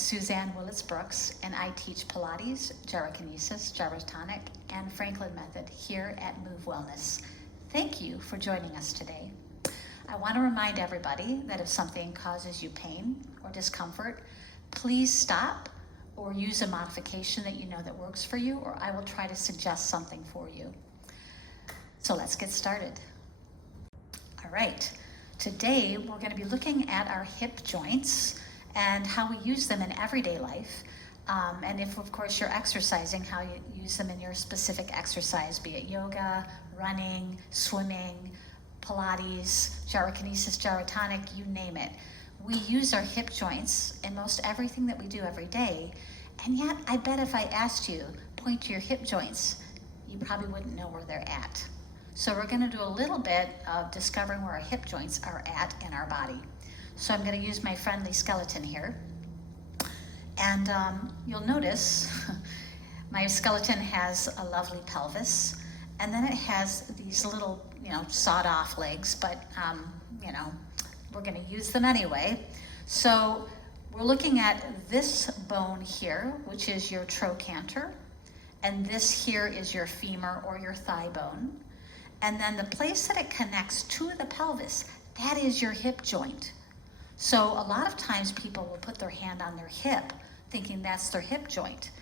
Suzanne Willis-Brooks, and I teach Pilates, gyrokinesis, gyrotonic, and Franklin method here at Move Wellness. Thank you for joining us today. I want to remind everybody that if something causes you pain or discomfort, please stop or use a modification that you know that works for you, or I will try to suggest something for you. So let's get started. All right, today we're going to be looking at our hip joints and how we use them in everyday life. And if, of course, you're exercising, how you use them in your specific exercise, be it yoga, running, swimming, Pilates, gyrokinesis, gyrotonic, you name it. We use our hip joints in most everything that we do every day. And yet, I bet if I asked you, point to your hip joints, you probably wouldn't know where they're at. So we're going to do a little bit of discovering where our hip joints are at in our body. So I'm going to use my friendly skeleton here. And you'll notice my skeleton has a lovely pelvis, and then it has these little, sawed off legs, but we're going to use them anyway. So we're looking at this bone here, which is your trochanter, and this here is your femur or your thigh bone. And then the place that it connects to the pelvis, that is your hip joint. So a lot of times people will put their hand on their hip thinking that's their hip joint,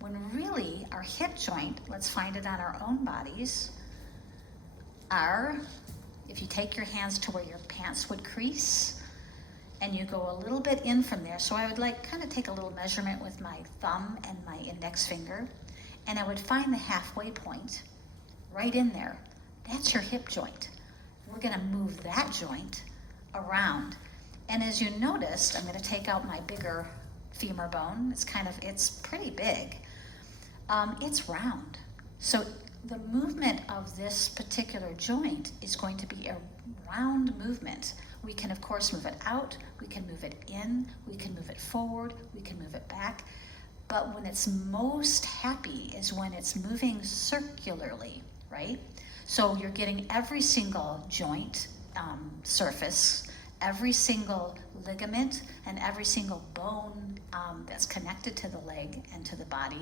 when really our hip joint, let's find it on our own bodies, are, if you take your hands to where your pants would crease and you go a little bit in from there. So I would kind of take a little measurement with my thumb and my index finger, and I would find the halfway point right in there. That's your hip joint. We're going to move that joint around. And as you noticed, I'm going to take out my bigger femur bone. It's pretty big. It's round. So the movement of this particular joint is going to be a round movement. We can, of course, move it out. We can move it in. We can move it forward. We can move it back. But when it's most happy is when it's moving circularly, right? So you're getting every single joint surface, every single ligament, and every single bone that's connected to the leg and to the body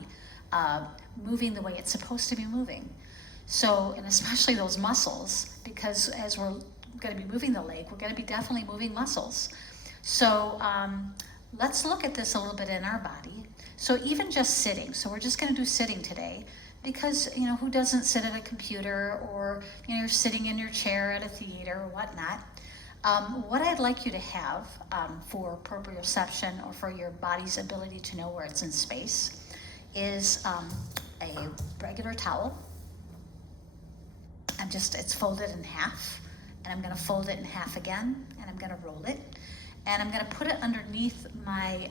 moving the way it's supposed to be moving. So, and especially those muscles, because as we're going to be moving the leg, we're going to be definitely moving muscles. So let's look at this a little bit in our body. So even just sitting, so we're just going to do sitting today, because, who doesn't sit at a computer, or, you're sitting in your chair at a theater or whatnot. What I'd like you to have for proprioception, or for your body's ability to know where it's in space, is a regular towel. It's folded in half, and I'm going to fold it in half again, and I'm going to roll it, and I'm going to put it underneath my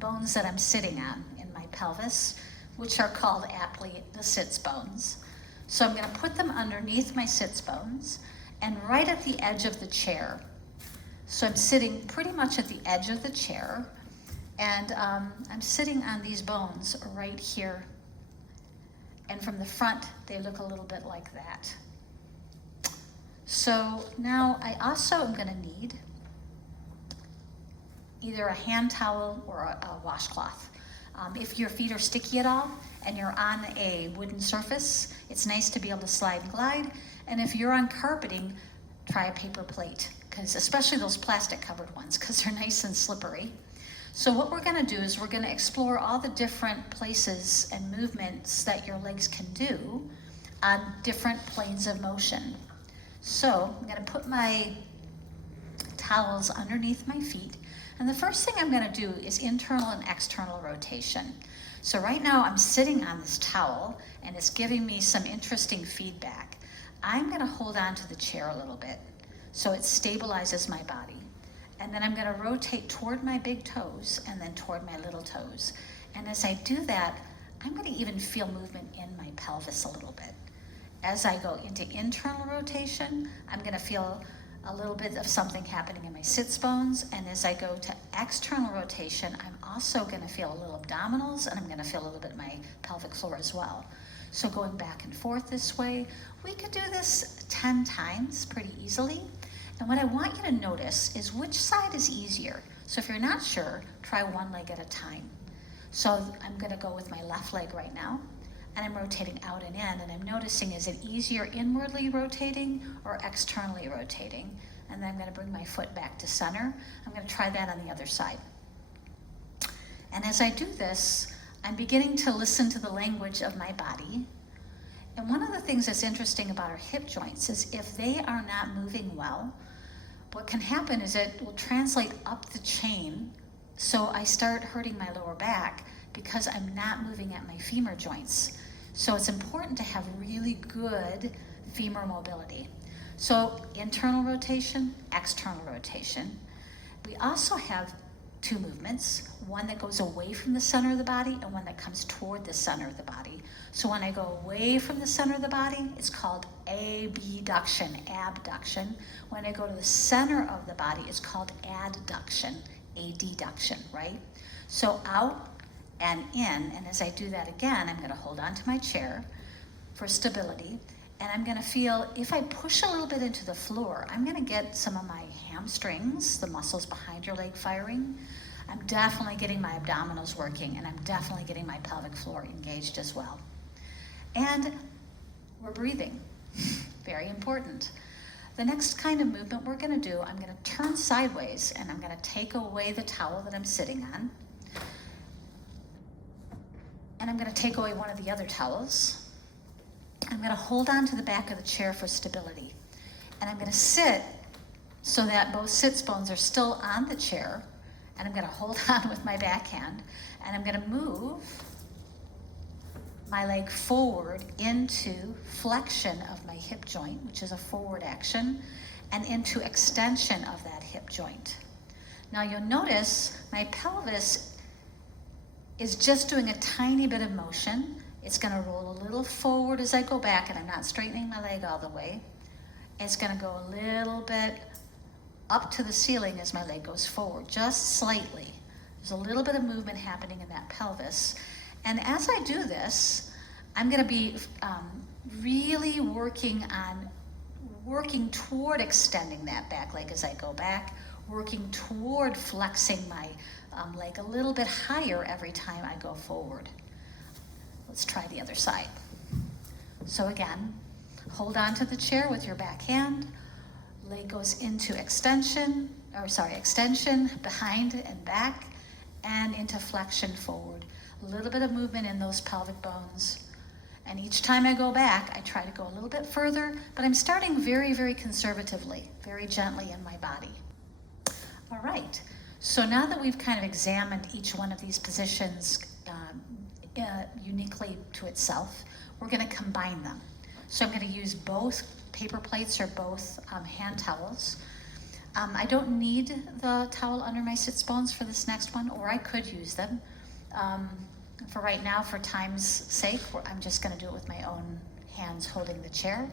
bones that I'm sitting on in my pelvis, which are called aptly the sits bones. So I'm going to put them underneath my sits bones and right at the edge of the chair. So I'm sitting pretty much at the edge of the chair, and I'm sitting on these bones right here. And from the front, they look a little bit like that. So now I also am going to need either a hand towel or a washcloth. If your feet are sticky at all and you're on a wooden surface, it's nice to be able to slide and glide. And if you're on carpeting, try a paper plate, because especially those plastic covered ones, because they're nice and slippery. So what we're going to do is we're going to explore all the different places and movements that your legs can do on different planes of motion. So I'm going to put my towels underneath my feet. And the first thing I'm going to do is internal and external rotation. So right now I'm sitting on this towel, and it's giving me some interesting feedback. I'm going to hold on to the chair a little bit so it stabilizes my body. And then I'm going to rotate toward my big toes and then toward my little toes. And as I do that, I'm going to even feel movement in my pelvis a little bit. As I go into internal rotation, I'm going to feel a little bit of something happening in my sits bones. And as I go to external rotation, I'm also going to feel a little abdominals, and I'm going to feel a little bit my pelvic floor as well. So going back and forth this way, we could do this 10 times pretty easily. And what I want you to notice is which side is easier. So if you're not sure, try one leg at a time. So I'm gonna go with my left leg right now, and I'm rotating out and in, and I'm noticing, is it easier inwardly rotating or externally rotating? And then I'm gonna bring my foot back to center. I'm gonna try that on the other side. And as I do this, I'm beginning to listen to the language of my body. And one of the things that's interesting about our hip joints is if they are not moving well, what can happen is it will translate up the chain. So I start hurting my lower back because I'm not moving at my femur joints. So it's important to have really good femur mobility. So internal rotation, external rotation. We also have two movements, one that goes away from the center of the body and one that comes toward the center of the body. So when I go away from the center of the body, it's called abduction, abduction. When I go to the center of the body, it's called adduction, adduction, right? So out and in, and as I do that again, I'm gonna hold on to my chair for stability, and I'm gonna feel, if I push a little bit into the floor, I'm gonna get some of my hamstrings, the muscles behind your leg firing. I'm definitely getting my abdominals working, and I'm definitely getting my pelvic floor engaged as well. And we're breathing, very important. The next kind of movement we're gonna do, I'm gonna turn sideways, and I'm gonna take away the towel that I'm sitting on, and I'm gonna take away one of the other towels. I'm gonna hold on to the back of the chair for stability. And I'm gonna sit so that both sits bones are still on the chair, and I'm gonna hold on with my backhand, and I'm gonna move my leg forward into flexion of my hip joint, which is a forward action, and into extension of that hip joint. Now you'll notice my pelvis is just doing a tiny bit of motion. It's gonna roll a little forward as I go back, and I'm not straightening my leg all the way. It's gonna go a little bit up to the ceiling as my leg goes forward, just slightly. There's a little bit of movement happening in that pelvis. And as I do this, I'm gonna be really working toward extending that back leg as I go back, working toward flexing my leg a little bit higher every time I go forward. Let's try the other side. So again, hold on to the chair with your back hand, leg goes into extension behind and back, and into flexion forward. A little bit of movement in those pelvic bones. And each time I go back, I try to go a little bit further, but I'm starting very, very conservatively, very gently in my body. All right, so now that we've kind of examined each one of these positions uniquely to itself, we're gonna combine them. So I'm gonna use both paper plates or both hand towels. I don't need the towel under my sits bones for this next one, or I could use them. For right now, for time's sake, I'm just gonna do it with my own hands holding the chair.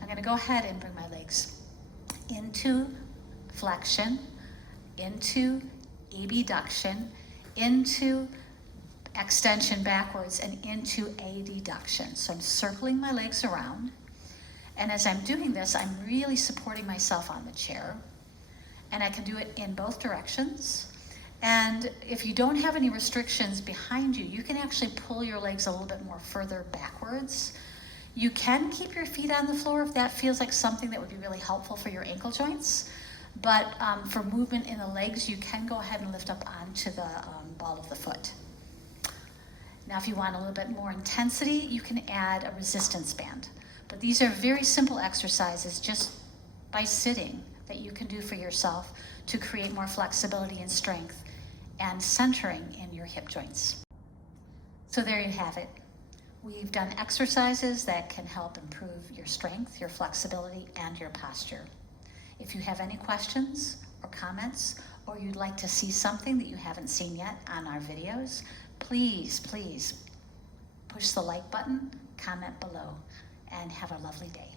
I'm gonna go ahead and bring my legs into flexion, into abduction, into extension backwards, and into adduction. So I'm circling my legs around. And as I'm doing this, I'm really supporting myself on the chair. And I can do it in both directions. And if you don't have any restrictions behind you, you can actually pull your legs a little bit more further backwards. You can keep your feet on the floor if that feels like something that would be really helpful for your ankle joints. But for movement in the legs, you can go ahead and lift up onto the ball of the foot. Now, if you want a little bit more intensity, you can add a resistance band. But these are very simple exercises just by sitting that you can do for yourself to create more flexibility and strength and centering in your hip joints. So there you have it. We've done exercises that can help improve your strength, your flexibility, and your posture. If you have any questions or comments, or you'd like to see something that you haven't seen yet on our videos, please push the like button, comment below, and have a lovely day.